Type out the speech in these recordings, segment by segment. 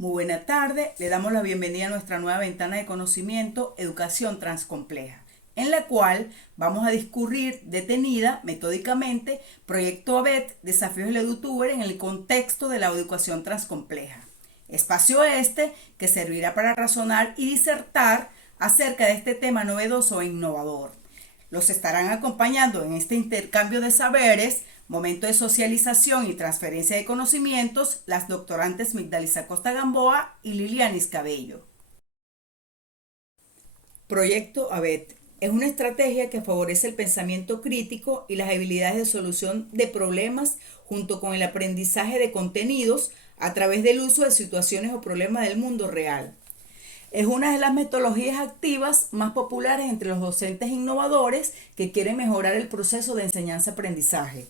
Muy buena tarde, le damos la bienvenida a nuestra nueva ventana de conocimiento, Educación Transcompleja, en la cual vamos a discurrir detenida, metódicamente, Proyecto ABET, Desafíos del EduTuber en el contexto de la educación transcompleja. Espacio este que servirá para razonar y disertar acerca de este tema novedoso e innovador. Los estarán acompañando en este intercambio de saberes, momento de socialización y transferencia de conocimientos, las doctorantes Migdalisa Costa Gamboa y Lilianis Cabello. Proyecto ABET es una estrategia que favorece el pensamiento crítico y las habilidades de solución de problemas junto con el aprendizaje de contenidos a través del uso de situaciones o problemas del mundo real. Es una de las metodologías activas más populares entre los docentes innovadores que quieren mejorar el proceso de enseñanza-aprendizaje.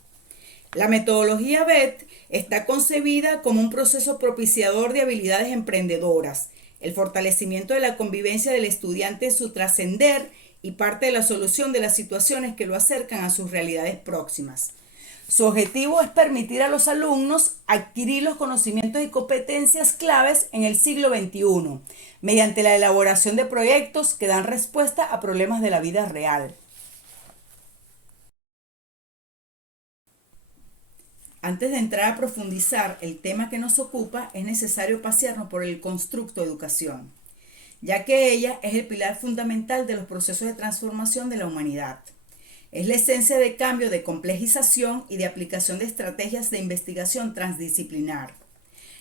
La metodología BET está concebida como un proceso propiciador de habilidades emprendedoras, el fortalecimiento de la convivencia del estudiante en su trascender y parte de la solución de las situaciones que lo acercan a sus realidades próximas. Su objetivo es permitir a los alumnos adquirir los conocimientos y competencias claves en el siglo XXI, mediante la elaboración de proyectos que dan respuesta a problemas de la vida real. Antes de entrar a profundizar el tema que nos ocupa, es necesario pasearnos por el constructo educación, ya que ella es el pilar fundamental de los procesos de transformación de la humanidad. Es la esencia de cambio, de complejización y de aplicación de estrategias de investigación transdisciplinar.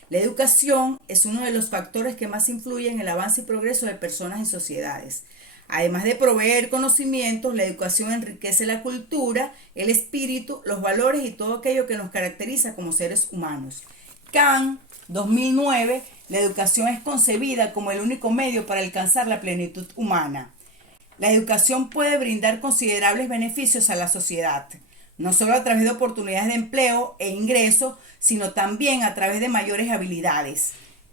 La educación es uno de los factores que más influyen en el avance y progreso de personas y sociedades. Además de proveer conocimientos, la educación enriquece la cultura, el espíritu, los valores y todo aquello que nos caracteriza como seres humanos. Kant, 2009, la educación es concebida como el único medio para alcanzar la plenitud humana. La educación puede brindar considerables beneficios a la sociedad, no solo a través de oportunidades de empleo e ingreso, sino también a través de mayores habilidades,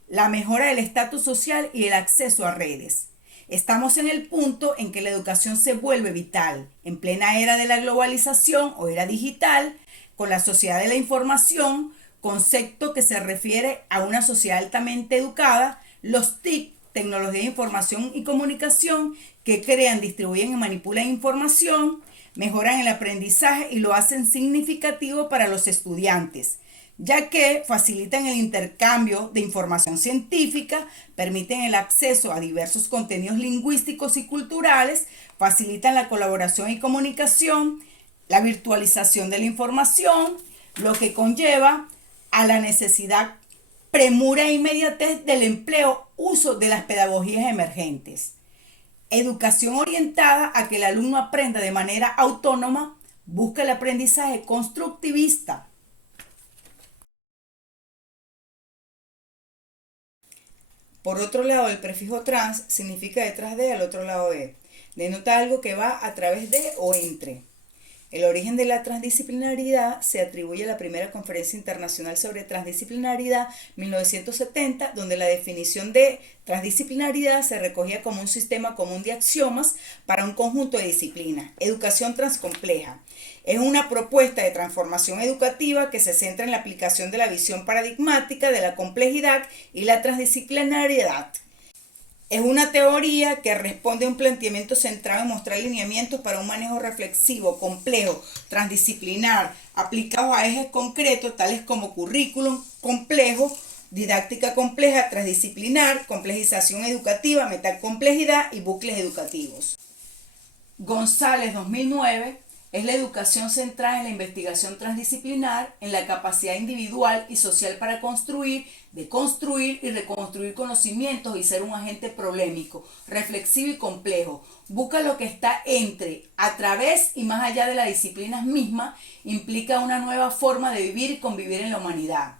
la mejora del estatus social y el acceso a redes. Estamos en el punto en que la educación se vuelve vital, en plena era de la globalización o era digital, con la sociedad de la información, concepto que se refiere a una sociedad altamente educada, los TIC, tecnología de información y comunicación, que crean, distribuyen y manipulan información, mejoran el aprendizaje y lo hacen significativo para los estudiantes, ya que facilitan el intercambio de información científica, permiten el acceso a diversos contenidos lingüísticos y culturales, facilitan la colaboración y comunicación, la virtualización de la información, lo que conlleva a la necesidad, premura e inmediatez del empleo, uso de las pedagogías emergentes. Educación orientada a que el alumno aprenda de manera autónoma, busca el aprendizaje constructivista. Por otro lado, el prefijo trans significa detrás de, al otro lado de. Denota algo que va a través de o entre. El origen de la transdisciplinaridad se atribuye a la primera Conferencia Internacional sobre Transdisciplinaridad 1970, donde la definición de transdisciplinaridad se recogía como un sistema común de axiomas para un conjunto de disciplinas. Educación transcompleja es una propuesta de transformación educativa que se centra en la aplicación de la visión paradigmática de la complejidad y la transdisciplinariedad. Es una teoría que responde a un planteamiento centrado en mostrar lineamientos para un manejo reflexivo, complejo, transdisciplinar, aplicados a ejes concretos tales como currículum complejo, didáctica compleja, transdisciplinar, complejización educativa, metacomplejidad y bucles educativos. González, 2009, es la educación centrada en la investigación transdisciplinar, en la capacidad individual y social para construir, deconstruir y reconstruir conocimientos y ser un agente problemático, reflexivo y complejo. Busca lo que está entre, a través y más allá de las disciplinas mismas, implica una nueva forma de vivir y convivir en la humanidad.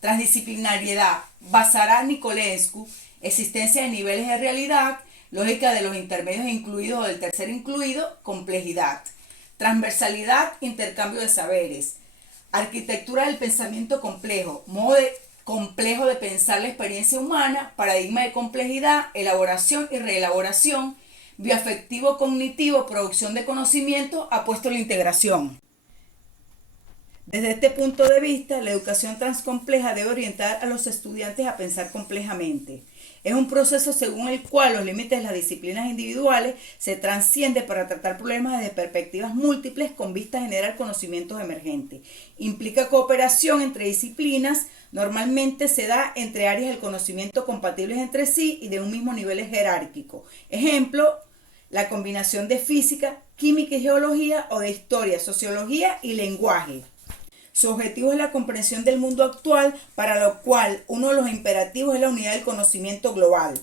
Transdisciplinariedad, Basará Nicolescu, existencia de niveles de realidad, lógica de los intermedios incluidos o del tercer incluido, complejidad. Transversalidad, intercambio de saberes. Arquitectura del pensamiento complejo, modo complejo de pensar la experiencia humana, paradigma de complejidad, elaboración y reelaboración, bioafectivo cognitivo, producción de conocimiento, apuesto a la integración. Desde este punto de vista, la educación transcompleja debe orientar a los estudiantes a pensar complejamente. Es un proceso según el cual los límites de las disciplinas individuales se trascienden para tratar problemas desde perspectivas múltiples con vista a generar conocimientos emergentes. Implica cooperación entre disciplinas, normalmente se da entre áreas del conocimiento compatibles entre sí y de un mismo nivel jerárquico. Ejemplo, la combinación de física, química y geología o de historia, sociología y lenguaje. Su objetivo es la comprensión del mundo actual, para lo cual uno de los imperativos es la unidad del conocimiento global.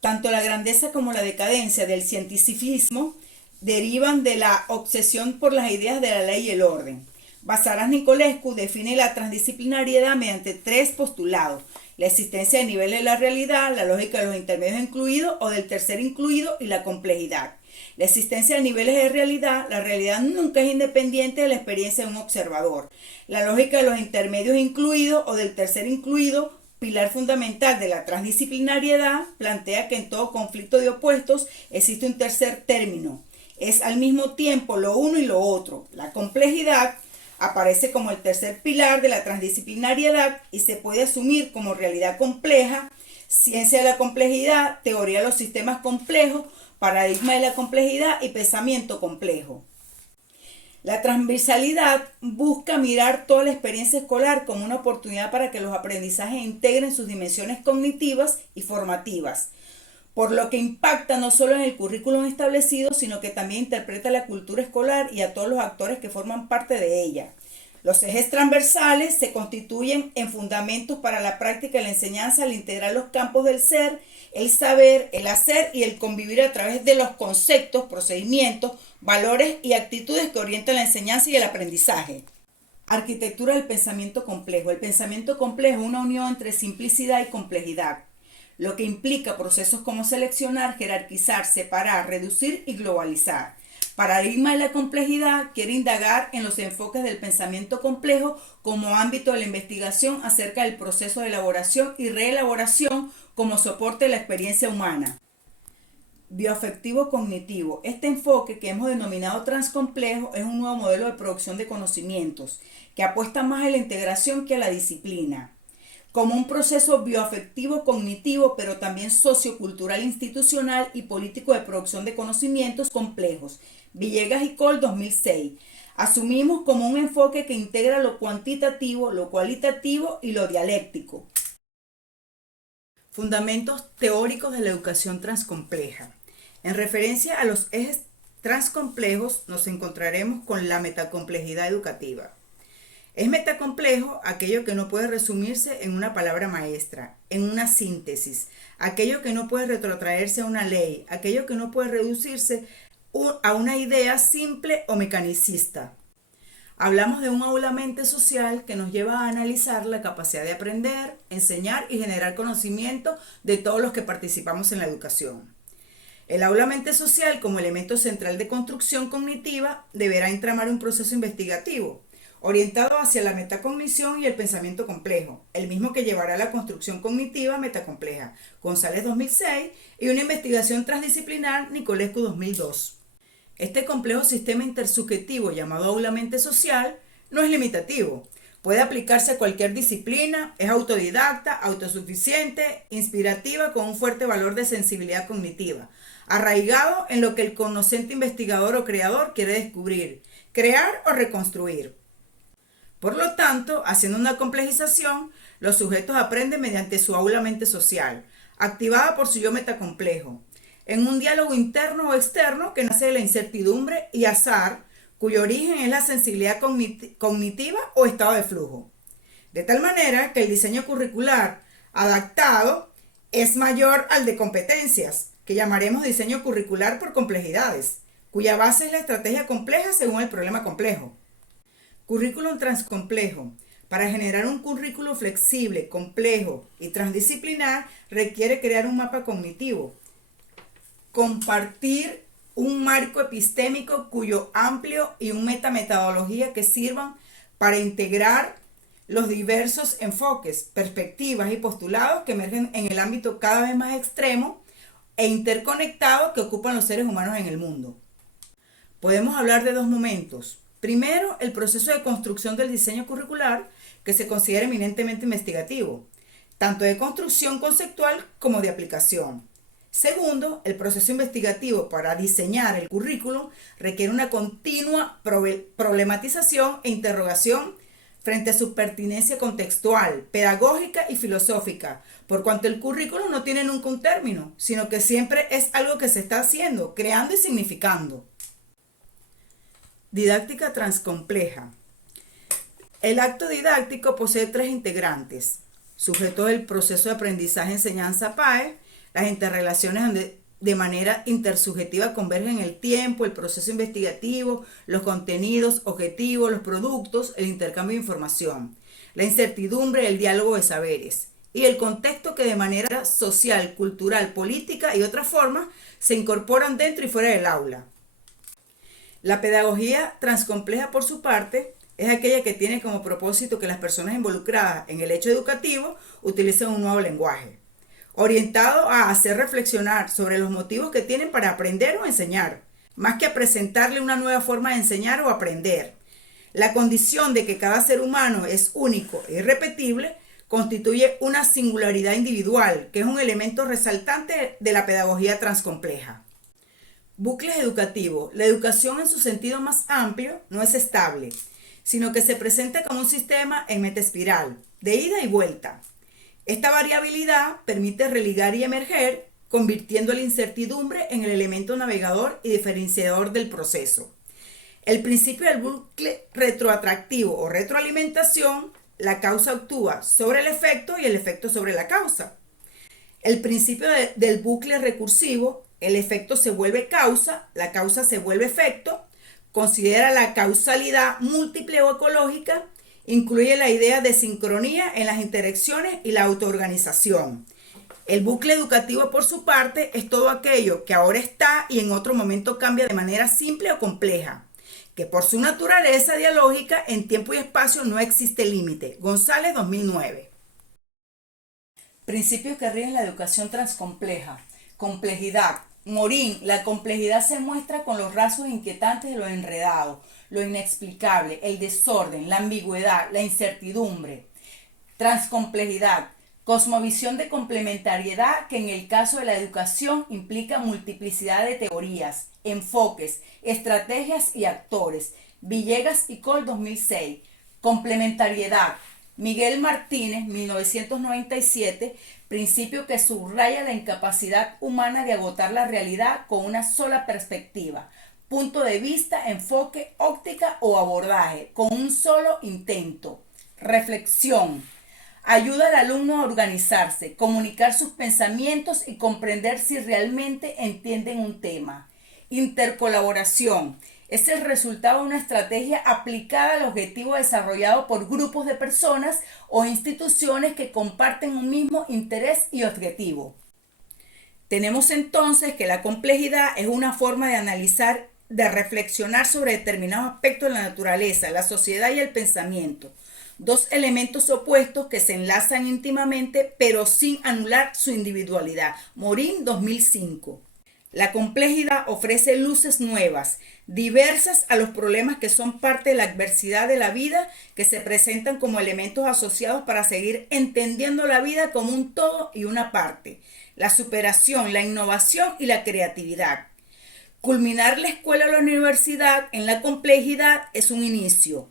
Tanto la grandeza como la decadencia del cientificismo derivan de la obsesión por las ideas de la ley y el orden. Vasaras Nicolescu define la transdisciplinariedad mediante tres postulados: la existencia de niveles de la realidad, la lógica de los intermedios incluidos o del tercer incluido y la complejidad. La existencia de niveles de realidad, la realidad nunca es independiente de la experiencia de un observador. La lógica de los intermedios incluidos o del tercer incluido, pilar fundamental de la transdisciplinariedad, plantea que en todo conflicto de opuestos existe un tercer término. Es al mismo tiempo lo uno y lo otro. La complejidad aparece como el tercer pilar de la transdisciplinariedad y se puede asumir como realidad compleja, ciencia de la complejidad, teoría de los sistemas complejos, paradigma de la complejidad y pensamiento complejo. La transversalidad busca mirar toda la experiencia escolar como una oportunidad para que los aprendizajes integren sus dimensiones cognitivas y formativas, por lo que impacta no solo en el currículum establecido, sino que también interpreta la cultura escolar y a todos los actores que forman parte de ella. Los ejes transversales se constituyen en fundamentos para la práctica de la enseñanza al integrar los campos del ser, el saber, el hacer y el convivir a través de los conceptos, procedimientos, valores y actitudes que orientan la enseñanza y el aprendizaje. Arquitectura del pensamiento complejo. El pensamiento complejo es una unión entre simplicidad y complejidad, lo que implica procesos como seleccionar, jerarquizar, separar, reducir y globalizar. Paradigma de la complejidad quiere indagar en los enfoques del pensamiento complejo como ámbito de la investigación acerca del proceso de elaboración y reelaboración como soporte de la experiencia humana. Bioafectivo cognitivo. Este enfoque, que hemos denominado transcomplejo, es un nuevo modelo de producción de conocimientos que apuesta más a la integración que a la disciplina, como un proceso bioafectivo cognitivo, pero también sociocultural, institucional y político de producción de conocimientos complejos. Villegas y Cole, 2006. Asumimos como un enfoque que integra lo cuantitativo, lo cualitativo y lo dialéctico. Fundamentos teóricos de la educación transcompleja. En referencia a los ejes transcomplejos, nos encontraremos con la metacomplejidad educativa. Es metacomplejo aquello que no puede resumirse en una palabra maestra, en una síntesis, aquello que no puede retrotraerse a una ley, aquello que no puede reducirse a una idea simple o mecanicista. Hablamos de un aula mente social que nos lleva a analizar la capacidad de aprender, enseñar y generar conocimiento de todos los que participamos en la educación. El aula mente social, como elemento central de construcción cognitiva, deberá entramar un proceso investigativo orientado hacia la metacognición y el pensamiento complejo, el mismo que llevará a la construcción cognitiva metacompleja, González, 2006, y una investigación transdisciplinar, Nicolescu, 2002. Este complejo sistema intersubjetivo llamado aula mente social no es limitativo. Puede aplicarse a cualquier disciplina, es autodidacta, autosuficiente, inspirativa, con un fuerte valor de sensibilidad cognitiva, arraigado en lo que el conocente investigador o creador quiere descubrir, crear o reconstruir. Por lo tanto, haciendo una complejización, los sujetos aprenden mediante su aula mente social, activada por su yo metacomplejo, en un diálogo interno o externo que nace de la incertidumbre y azar, cuyo origen es la sensibilidad cognitiva o estado de flujo. De tal manera que el diseño curricular adaptado es mayor al de competencias, que llamaremos diseño curricular por complejidades, cuya base es la estrategia compleja según el problema complejo. Currículum transcomplejo. Para generar un currículo flexible, complejo y transdisciplinar requiere crear un mapa cognitivo, compartir un marco epistémico cuyo amplio y un metametodología que sirvan para integrar los diversos enfoques, perspectivas y postulados que emergen en el ámbito cada vez más extremo e interconectado que ocupan los seres humanos en el mundo. Podemos hablar de dos momentos: Primero, el proceso de construcción del diseño curricular, que se considera eminentemente investigativo, tanto de construcción conceptual como de aplicación. Segundo, el proceso investigativo para diseñar el currículum requiere una continua problematización e interrogación frente a su pertinencia contextual, pedagógica y filosófica, por cuanto el currículum no tiene nunca un término, sino que siempre es algo que se está haciendo, creando y significando. Didáctica transcompleja. El acto didáctico posee tres integrantes: sujeto del proceso de aprendizaje-enseñanza PAE, las interrelaciones donde de manera intersubjetiva convergen el tiempo, el proceso investigativo, los contenidos, objetivos, los productos, el intercambio de información, la incertidumbre, el diálogo de saberes, y el contexto que de manera social, cultural, política y otras formas se incorporan dentro y fuera del aula. La pedagogía transcompleja, por su parte, es aquella que tiene como propósito que las personas involucradas en el hecho educativo utilicen un nuevo lenguaje, orientado a hacer reflexionar sobre los motivos que tienen para aprender o enseñar, más que a presentarle una nueva forma de enseñar o aprender. La condición de que cada ser humano es único e irrepetible constituye una singularidad individual, que es un elemento resaltante de la pedagogía transcompleja. Bucles educativos. La educación en su sentido más amplio no es estable, sino que se presenta como un sistema en metaespiral, de ida y vuelta. Esta variabilidad permite religar y emerger, convirtiendo la incertidumbre en el elemento navegador y diferenciador del proceso. El principio del bucle retroatractivo o retroalimentación: la causa actúa sobre el efecto y el efecto sobre la causa. El principio del bucle recursivo: el efecto se vuelve causa, la causa se vuelve efecto. Considera la causalidad múltiple o ecológica. Incluye la idea de sincronía en las interacciones y la autoorganización. El bucle educativo, por su parte, es todo aquello que ahora está y en otro momento cambia de manera simple o compleja, que por su naturaleza dialógica en tiempo y espacio no existe límite. González, 2009. Principios que rigen la educación transcompleja. Complejidad. Morín: la complejidad se muestra con los rasgos inquietantes de lo enredado, lo inexplicable, el desorden, la ambigüedad, la incertidumbre. Transcomplejidad: cosmovisión de complementariedad que en el caso de la educación implica multiplicidad de teorías, enfoques, estrategias y actores. Villegas y Col, 2006. Complementariedad. Miguel Martínez, 1997, principio que subraya la incapacidad humana de agotar la realidad con una sola perspectiva, punto de vista, enfoque, óptica o abordaje, con un solo intento. Reflexión: ayuda al alumno a organizarse, comunicar sus pensamientos y comprender si realmente entienden un tema. Intercolaboración: es el resultado de una estrategia aplicada al objetivo desarrollado por grupos de personas o instituciones que comparten un mismo interés y objetivo. Tenemos entonces que la complejidad es una forma de analizar, de reflexionar sobre determinados aspectos de la naturaleza, la sociedad y el pensamiento. Dos elementos opuestos que se enlazan íntimamente, pero sin anular su individualidad. Morín, 2005. La complejidad ofrece luces nuevas, diversas a los problemas que son parte de la adversidad de la vida, que se presentan como elementos asociados para seguir entendiendo la vida como un todo y una parte. La superación, la innovación y la creatividad. Culminar la escuela o la universidad en la complejidad es un inicio.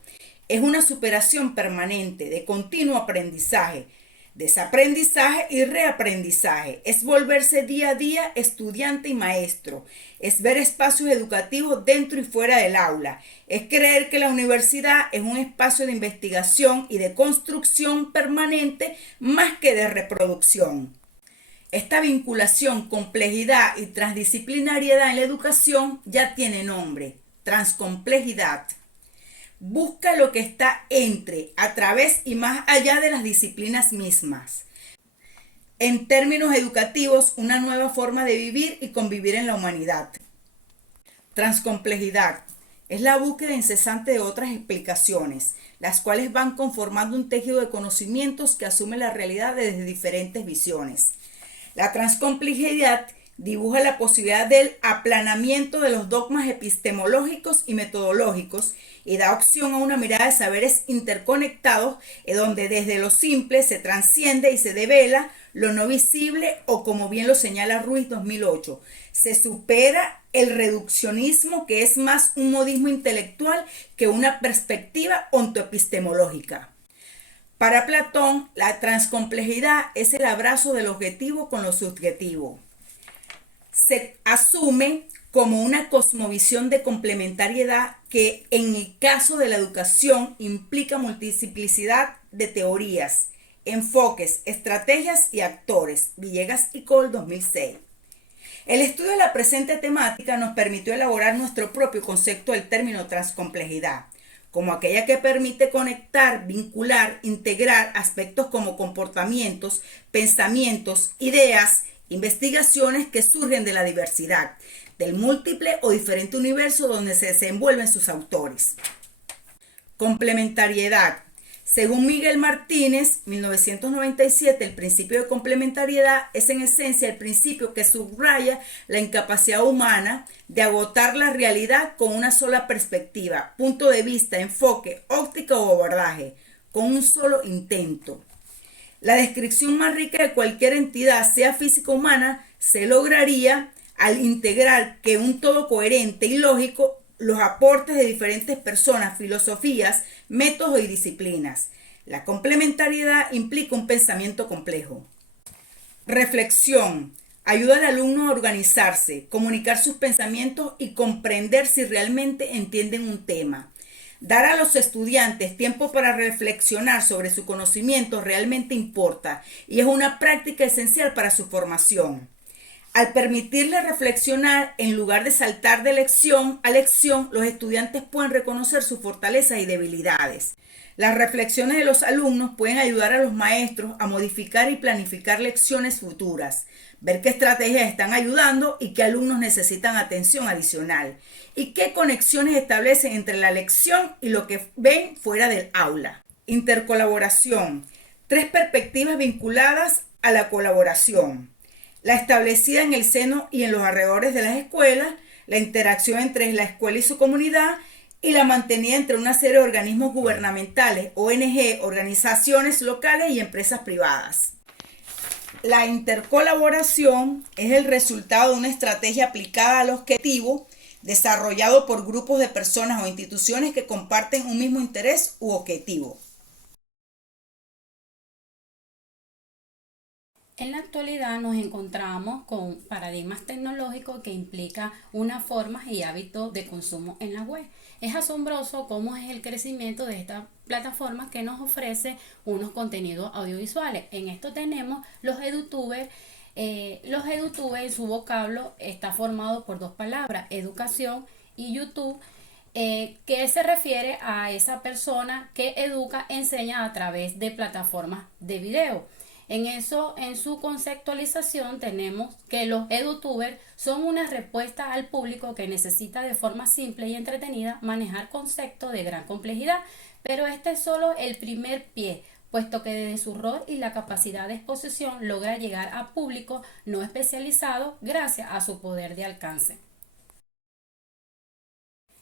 Es una superación permanente de continuo aprendizaje, desaprendizaje y reaprendizaje. Es volverse día a día estudiante y maestro. Es ver espacios educativos dentro y fuera del aula. Es creer que la universidad es un espacio de investigación y de construcción permanente más que de reproducción. Esta vinculación, complejidad y transdisciplinariedad en la educación ya tiene nombre: transcomplejidad. Busca lo que está entre, a través y más allá de las disciplinas mismas. En términos educativos, una nueva forma de vivir y convivir en la humanidad. Transcomplejidad es la búsqueda incesante de otras explicaciones, las cuales van conformando un tejido de conocimientos que asume la realidad desde diferentes visiones. La transcomplejidad dibuja la posibilidad del aplanamiento de los dogmas epistemológicos y metodológicos y da opción a una mirada de saberes interconectados, donde desde lo simple se trasciende y se devela lo no visible, o como bien lo señala Ruiz 2008, se supera el reduccionismo, que es más un modismo intelectual que una perspectiva ontoepistemológica. Para Platón, la transcomplejidad es el abrazo del objetivo con lo subjetivo. Se asume como una cosmovisión de complementariedad que en el caso de la educación implica multiplicidad de teorías, enfoques, estrategias y actores. Villegas y Cole, 2006. El estudio de la presente temática nos permitió elaborar nuestro propio concepto del término transcomplejidad, como aquella que permite conectar, vincular, integrar aspectos como comportamientos, pensamientos, ideas, investigaciones que surgen de la diversidad, del múltiple o diferente universo donde se desenvuelven sus autores. Complementariedad. Según Miguel Martínez, 1997, el principio de complementariedad es en esencia el principio que subraya la incapacidad humana de agotar la realidad con una sola perspectiva, punto de vista, enfoque, óptica o abordaje, con un solo intento. La descripción más rica de cualquier entidad, sea física o humana, se lograría al integrar que un todo coherente y lógico los aportes de diferentes personas, filosofías, métodos y disciplinas. La complementariedad implica un pensamiento complejo. Reflexión. Ayuda al alumno a organizarse, comunicar sus pensamientos y comprender si realmente entienden un tema. Dar a los estudiantes tiempo para reflexionar sobre su conocimiento realmente importa y es una práctica esencial para su formación. Al permitirles reflexionar, en lugar de saltar de lección a lección, los estudiantes pueden reconocer sus fortalezas y debilidades. Las reflexiones de los alumnos pueden ayudar a los maestros a modificar y planificar lecciones futuras, ver qué estrategias están ayudando y qué alumnos necesitan atención adicional, y qué conexiones establecen entre la lección y lo que ven fuera del aula. Intercolaboración. 3 perspectivas vinculadas a la colaboración: la establecida en el seno y en los alrededores de las escuelas, la interacción entre la escuela y su comunidad, y la mantenida entre una serie de organismos gubernamentales, ONG, organizaciones locales y empresas privadas. La intercolaboración es el resultado de una estrategia aplicada al objetivo, desarrollado por grupos de personas o instituciones que comparten un mismo interés u objetivo. En la actualidad nos encontramos con paradigmas tecnológicos que implican unas formas y hábitos de consumo en la web. Es asombroso cómo es el crecimiento de esta plataforma que nos ofrece unos contenidos audiovisuales. En esto tenemos los edutubers. Los edutubers, en su vocablo está formado por 2 palabras: educación y YouTube, que se refiere a esa persona que educa, enseña a través de plataformas de video. En su conceptualización tenemos que los edutubers son una respuesta al público que necesita de forma simple y entretenida manejar conceptos de gran complejidad, pero este es solo el primer pie, puesto que desde su rol y la capacidad de exposición logra llegar a público no especializado gracias a su poder de alcance.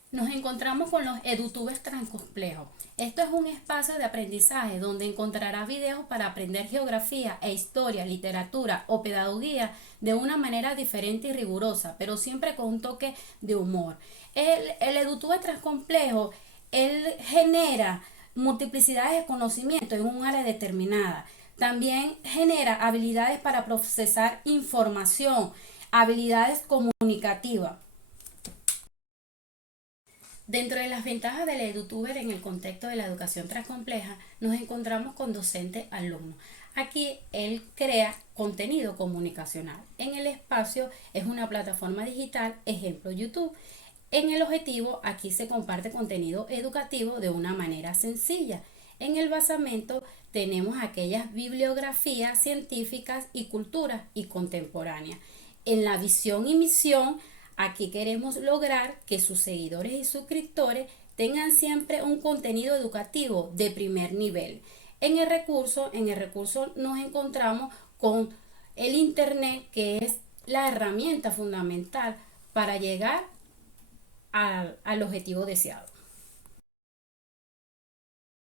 Nos encontramos con los edutubers transcomplejos. Esto es un espacio de aprendizaje donde encontrarás videos para aprender geografía e historia, literatura o pedagogía de una manera diferente y rigurosa, pero siempre con un toque de humor. El edutuber transcomplejo, él genera multiplicidades de conocimiento en un área determinada. También genera habilidades para procesar información, habilidades comunicativas. Dentro de las ventajas del edutuber en el contexto de la educación transcompleja, nos encontramos con docente-alumno. Aquí él crea contenido comunicacional. En el espacio es una plataforma digital, ejemplo YouTube. En el objetivo, aquí se comparte contenido educativo de una manera sencilla. En el basamento tenemos aquellas bibliografías científicas y culturas y contemporáneas. En la visión y misión, aquí queremos lograr que sus seguidores y suscriptores tengan siempre un contenido educativo de primer nivel. En el recurso nos encontramos con el Internet, que es la herramienta fundamental para llegar al objetivo deseado.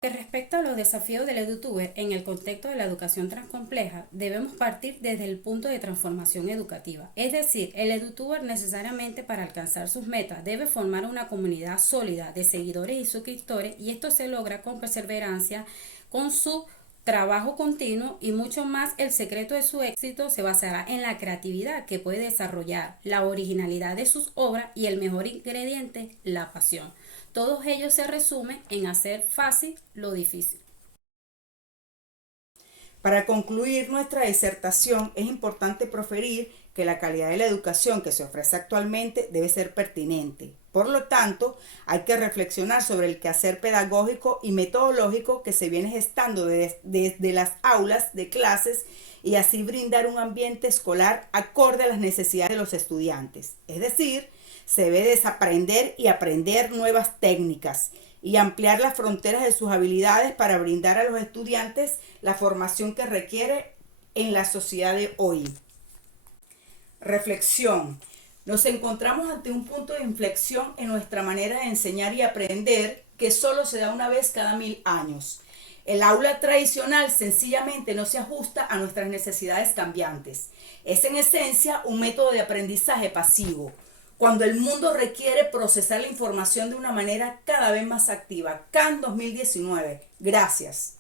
Respecto a los desafíos del EduTuber en el contexto de la educación transcompleja, debemos partir desde el punto de transformación educativa. Es decir, el EduTuber necesariamente para alcanzar sus metas debe formar una comunidad sólida de seguidores y suscriptores, y esto se logra con perseverancia, con su trabajo continuo y mucho más. El secreto de su éxito se basará en la creatividad que puede desarrollar, la originalidad de sus obras y el mejor ingrediente, la pasión. Todos ellos se resumen en hacer fácil lo difícil. Para concluir nuestra disertación, es importante proferir que la calidad de la educación que se ofrece actualmente debe ser pertinente. Por lo tanto, hay que reflexionar sobre el quehacer pedagógico y metodológico que se viene gestando desde las aulas de clases, y así brindar un ambiente escolar acorde a las necesidades de los estudiantes. Es decir, se debe desaprender y aprender nuevas técnicas y ampliar las fronteras de sus habilidades para brindar a los estudiantes la formación que requiere en la sociedad de hoy. Reflexión. Nos encontramos ante un punto de inflexión en nuestra manera de enseñar y aprender que solo se da una vez cada 1000 años. El aula tradicional sencillamente no se ajusta a nuestras necesidades cambiantes. Es en esencia un método de aprendizaje pasivo, cuando el mundo requiere procesar la información de una manera cada vez más activa. CAN 2019. Gracias.